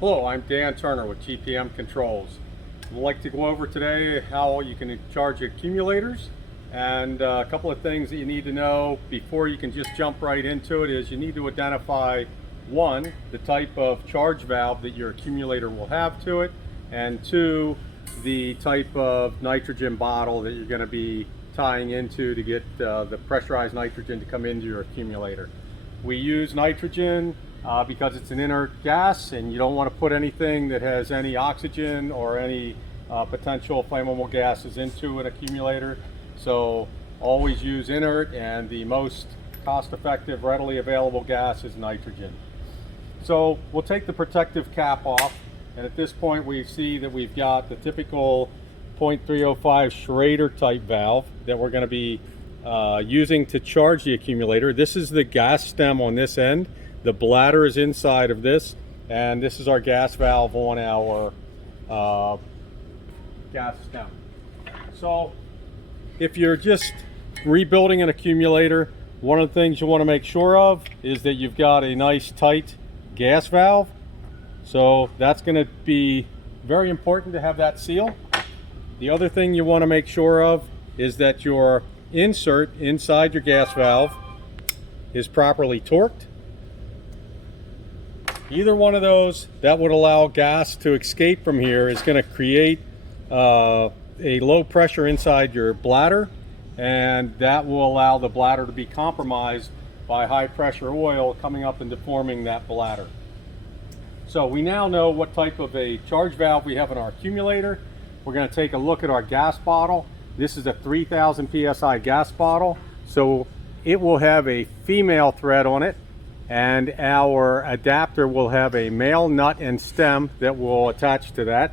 Hello, I'm Dan Turner with GPM Controls. I'd like to go over today how you can charge accumulators, and a couple of things that you need to know before you can just jump right into it is you need to identify, one, the type of charge valve that your accumulator will have to it, and two, the type of nitrogen bottle that you're going to be tying into to get the pressurized nitrogen to come into your accumulator. We use nitrogen because it's an inert gas, and you don't want to put anything that has any oxygen or any potential flammable gases into an accumulator. So always use inert, and the most cost-effective, readily available gas is nitrogen. So we'll take the protective cap off, and at this point we see that we've got the typical 0.305 Schrader type valve that we're going to be using to charge the accumulator. This is the gas stem on this end. The bladder is inside of this, and this is our gas valve on our gas stem. So if you're just rebuilding an accumulator, one of the things you want to make sure of is that you've got a nice tight gas valve. So that's going to be very important to have that seal. The other thing you want to make sure of is that your insert inside your gas valve is properly torqued. Either one of those that would allow gas to escape from here is going to create a low pressure inside your bladder, and that will allow the bladder to be compromised by high pressure oil coming up and deforming that bladder. So we now know what type of a charge valve we have in our accumulator. We're going to take a look at our gas bottle. This is a 3000 psi gas bottle, so it will have a female thread on it, and our adapter will have a male nut and stem that will attach to that.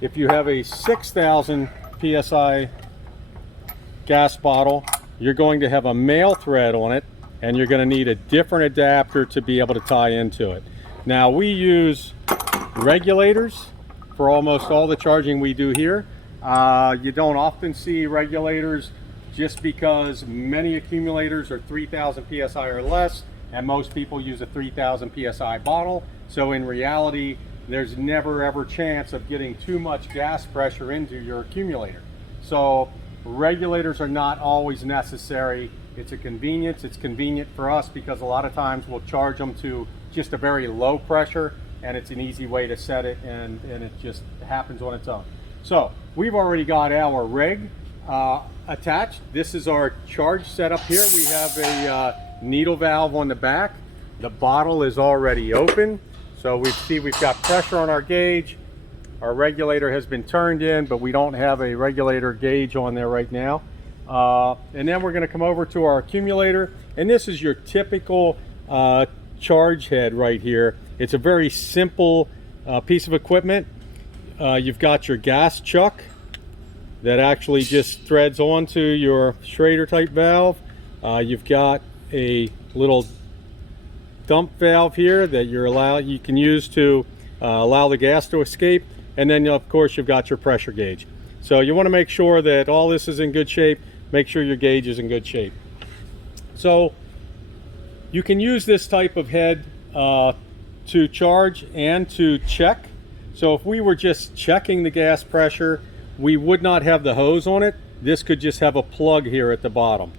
If you have a 6000 psi gas bottle, you're going to have a male thread on it, and you're going to need a different adapter to be able to tie into it. Now, we use regulators for almost all the charging we do here. You don't often see regulators just because many accumulators are 3000 psi or less, and most people use a 3000 psi bottle. So in reality, there's never ever chance of getting too much gas pressure into your accumulator. So regulators are not always necessary. It's a convenience. It's convenient for us because a lot of times we'll charge them to just a very low pressure, and it's an easy way to set it, and it just happens on its own. So we've already got our reg attached. This is our charge setup here. We have a needle valve on the back. The bottle is already open, so we see we've got pressure on our gauge. Our regulator has been turned in, but we don't have a regulator gauge on there right now. And then we're going to come over to our accumulator, and this is your typical charge head right here. It's a very simple piece of equipment. You've got your gas chuck that actually just threads onto your Schrader type valve. You've got a little dump valve here that you can use to allow the gas to escape, and then of course you've got your pressure gauge. So you want to make sure that all this is in good shape. Make sure your gauge is in good shape. So you can use this type of head to charge and to check. So if we were just checking the gas pressure, we would not have the hose on it. This could just have a plug here at the bottom.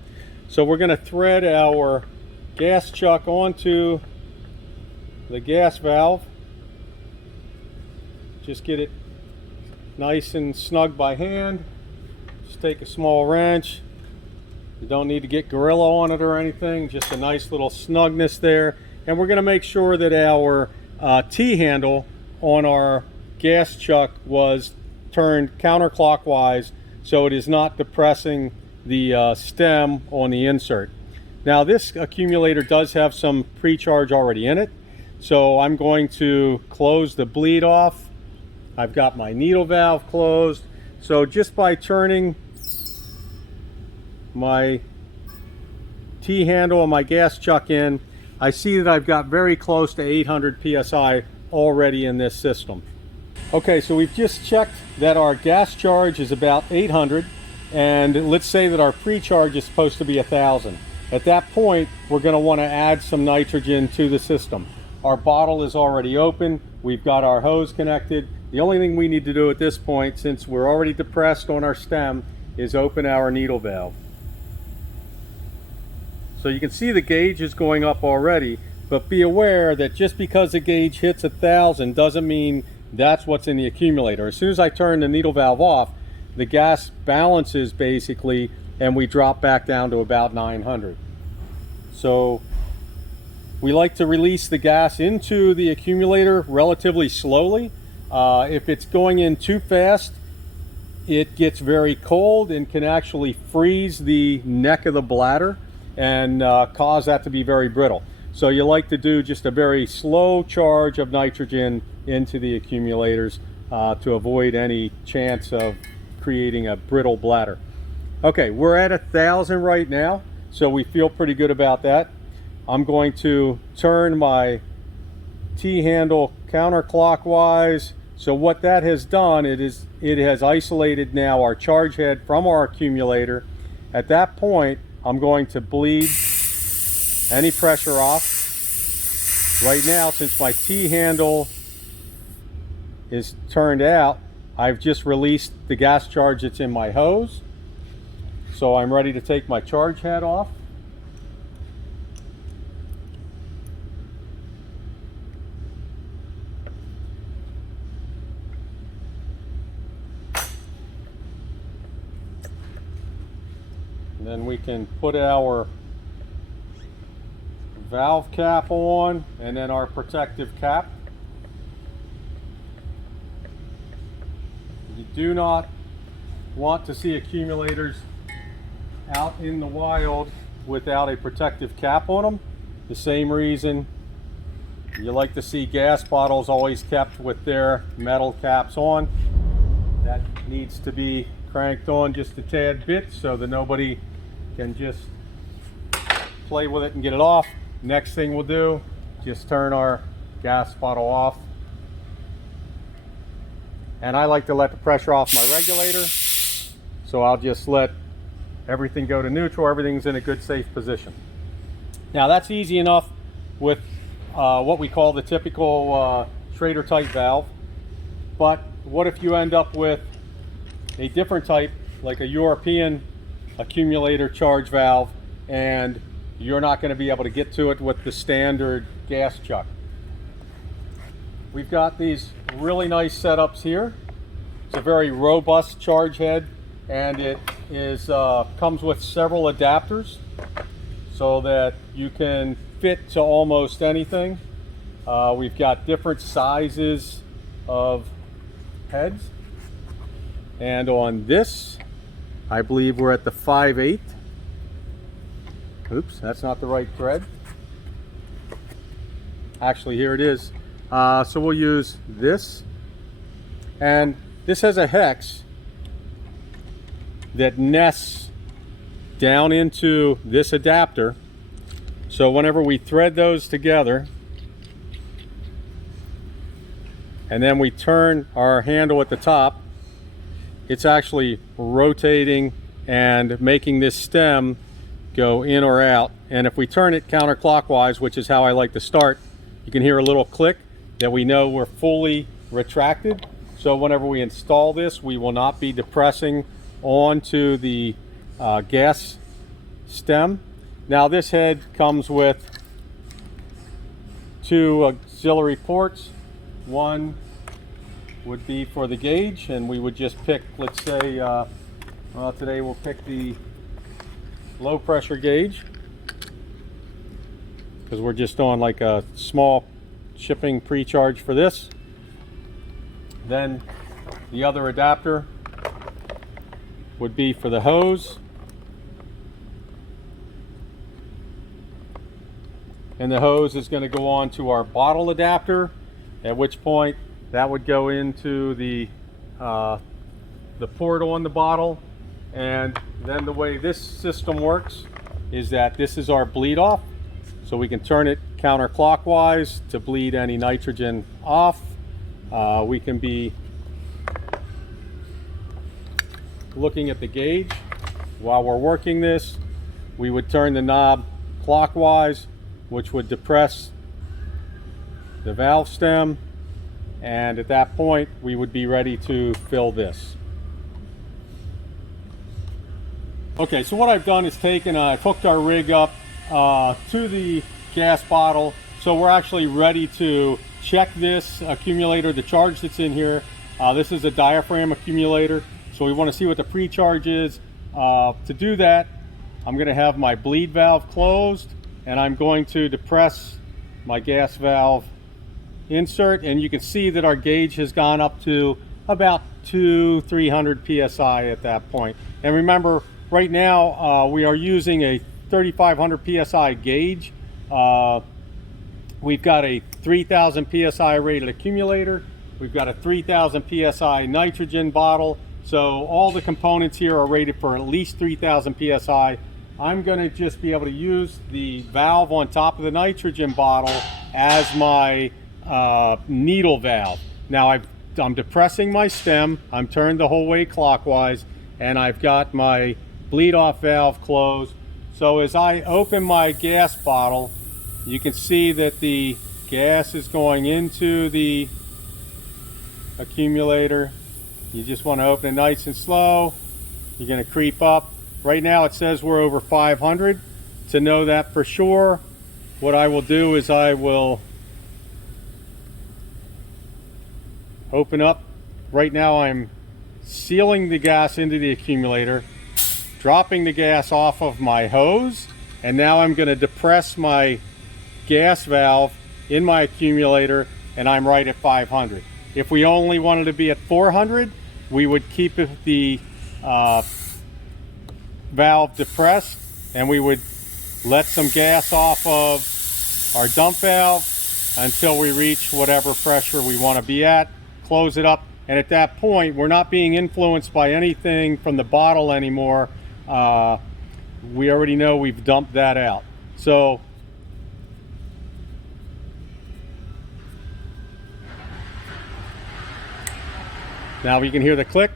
So we're going to thread our gas chuck onto the gas valve. Just get it nice and snug by hand. Just take a small wrench. You don't need to get Gorilla on it or anything, just a nice little snugness there. And we're going to make sure that our T-handle on our gas chuck was turned counterclockwise so it is not depressing the stem on the insert. Now this accumulator does have some pre-charge already in it, so I'm going to close the bleed off. I've got my needle valve closed, so just by turning my T-handle on my gas chuck in, I see that I've got very close to 800 psi already in this system. Okay, so we've just checked that our gas charge is about 800, and let's say that our pre-charge is supposed to be 1000. At that point, we're going to want to add some nitrogen to the system. our bottle is already open. We've got our hose connected. The only thing we need to do at this point, since we're already depressed on our stem, is open our needle valve. So you can see the gauge is going up already, but be aware that just because the gauge hits 1,000 doesn't mean that's what's in the accumulator. As soon as I turn the needle valve off, the gas balances basically, and we drop back down to about 900. So we like to release the gas into the accumulator relatively slowly. If it's going in too fast, it gets very cold and can actually freeze the neck of the bladder and cause that to be very brittle. So you like to do just a very slow charge of nitrogen into the accumulators to avoid any chance of creating a brittle bladder. Okay, we're at 1,000 right now, so we feel pretty good about that. I'm going to turn my T-handle counterclockwise. So what that has done, it has isolated now our charge head from our accumulator. At that point, I'm going to bleed any pressure off. Right now, since my T-handle is turned out, I've just released the gas charge that's in my hose. So I'm ready to take my charge head off. Then we can put our valve cap on and then our protective cap. You do not want to see accumulators out in the wild without a protective cap on them. The same reason you like to see gas bottles always kept with their metal caps on. That needs to be cranked on just a tad bit so that nobody can just play with it and get it off. Next thing we'll do, just turn our gas bottle off. And I like to let the pressure off my regulator. So I'll just let everything go to neutral. Everything's in a good, safe position. Now that's easy enough with what we call the typical Schrader type valve. But what if you end up with a different type, like a European accumulator charge valve, and you're not going to be able to get to it with the standard gas chuck? We've got these really nice setups here. It's a very robust charge head, and it is comes with several adapters so that you can fit to almost anything. We've got different sizes of heads, and on this I believe we're at the 5/8. Oops, that's not the right thread. Actually, here it is. So we'll use this. And this has a hex that nests down into this adapter. So whenever we thread those together, and then we turn our handle at the top, it's actually rotating and making this stem go in or out. And if we turn it counterclockwise, which is how I like to start, you can hear a little click that we know we're fully retracted. So whenever we install this, we will not be depressing onto the gas stem. Now this head comes with two auxiliary ports. One would be for the gauge, and we would just pick, let's say, well, today we'll pick the low pressure gauge because we're just on like a small shipping pre-charge for this. Then the other adapter would be for the hose, and the hose is going to go on to our bottle adapter, at which point that would go into the port on the bottle. And then the way this system works is that this is our bleed off, so we can turn it counterclockwise to bleed any nitrogen off. We can be looking at the gauge while we're working this. We would turn the knob clockwise, which would depress the valve stem, and at that point we would be ready to fill this. Okay, so what I've done is I've hooked our rig up to the gas bottle, so we're actually ready to check this accumulator, the charge that's in here. This is a diaphragm accumulator, so we want to see what the pre-charge is. To do that, I'm going to have my bleed valve closed, and I'm going to depress my gas valve insert, and you can see that our gauge has gone up to about 200-300 psi at that point. And remember, right now we are using a 3500 psi gauge. We've got a 3000 psi rated accumulator. We've got a 3000 psi nitrogen bottle. So all the components here are rated for at least 3000 psi. I'm going to just be able to use the valve on top of the nitrogen bottle as my needle valve. Now I'm depressing my stem. I'm turned the whole way clockwise, and I've got my bleed off valve closed. So as I open my gas bottle, you can see that the gas is going into the accumulator. You just want to open it nice and slow. You're going to creep up. Right now it says we're over 500. To know that for sure, what I will do is I will open up. Right now I'm sealing the gas into the accumulator, dropping the gas off of my hose, and now I'm going to depress my gas valve in my accumulator, and I'm right at 500. If we only wanted to be at 400, we would keep the valve depressed, and we would let some gas off of our dump valve until we reach whatever pressure we want to be at, close it up, and at that point we're not being influenced by anything from the bottle anymore. We already know we've dumped that out. So now we can hear the click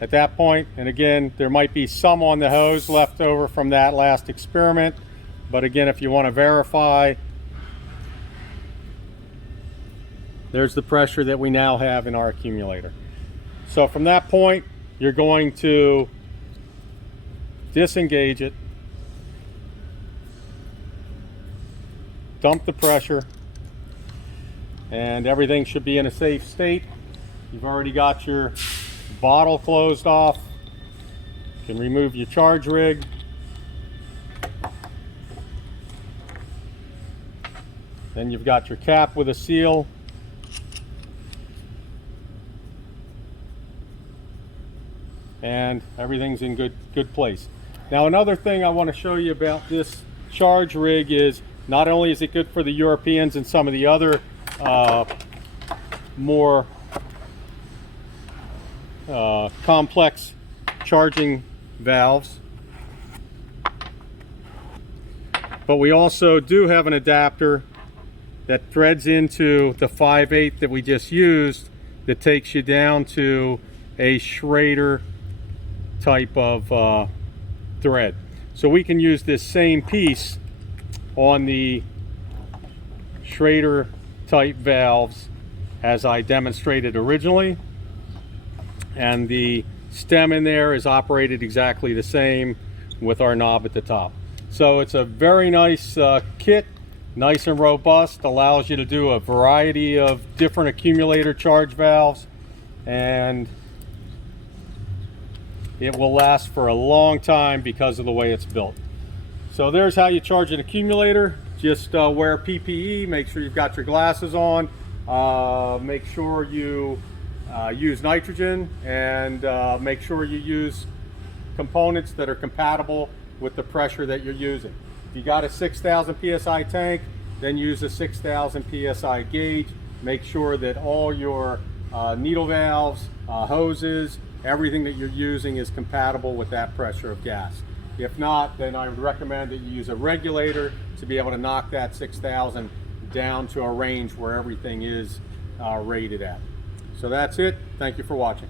at that point, and again, there might be some on the hose left over from that last experiment, but again, if you want to verify, there's the pressure that we now have in our accumulator. So from that point, you're going to disengage it, dump the pressure, and everything should be in a safe state. You've already got your bottle closed off. You can remove your charge rig. Then you've got your cap with a seal. And everything's in good place. Now another thing I want to show you about this charge rig is not only is it good for the Europeans and some of the other more complex charging valves, but we also do have an adapter that threads into the 5/8 that we just used that takes you down to a Schrader type of thread. So we can use this same piece on the Schrader type valves as I demonstrated originally, and the stem in there is operated exactly the same with our knob at the top. So it's a very nice kit, nice and robust, allows you to do a variety of different accumulator charge valves, and it will last for a long time because of the way it's built. So there's how you charge an accumulator. Just wear PPE, make sure you've got your glasses on, make sure you use nitrogen, and make sure you use components that are compatible with the pressure that you're using. If you got a 6,000 psi tank, then use a 6,000 psi gauge. Make sure that all your needle valves, hoses, everything that you're using is compatible with that pressure of gas. If not, then I would recommend that you use a regulator to be able to knock that 6,000 down to a range where everything is rated at. So that's it. Thank you for watching.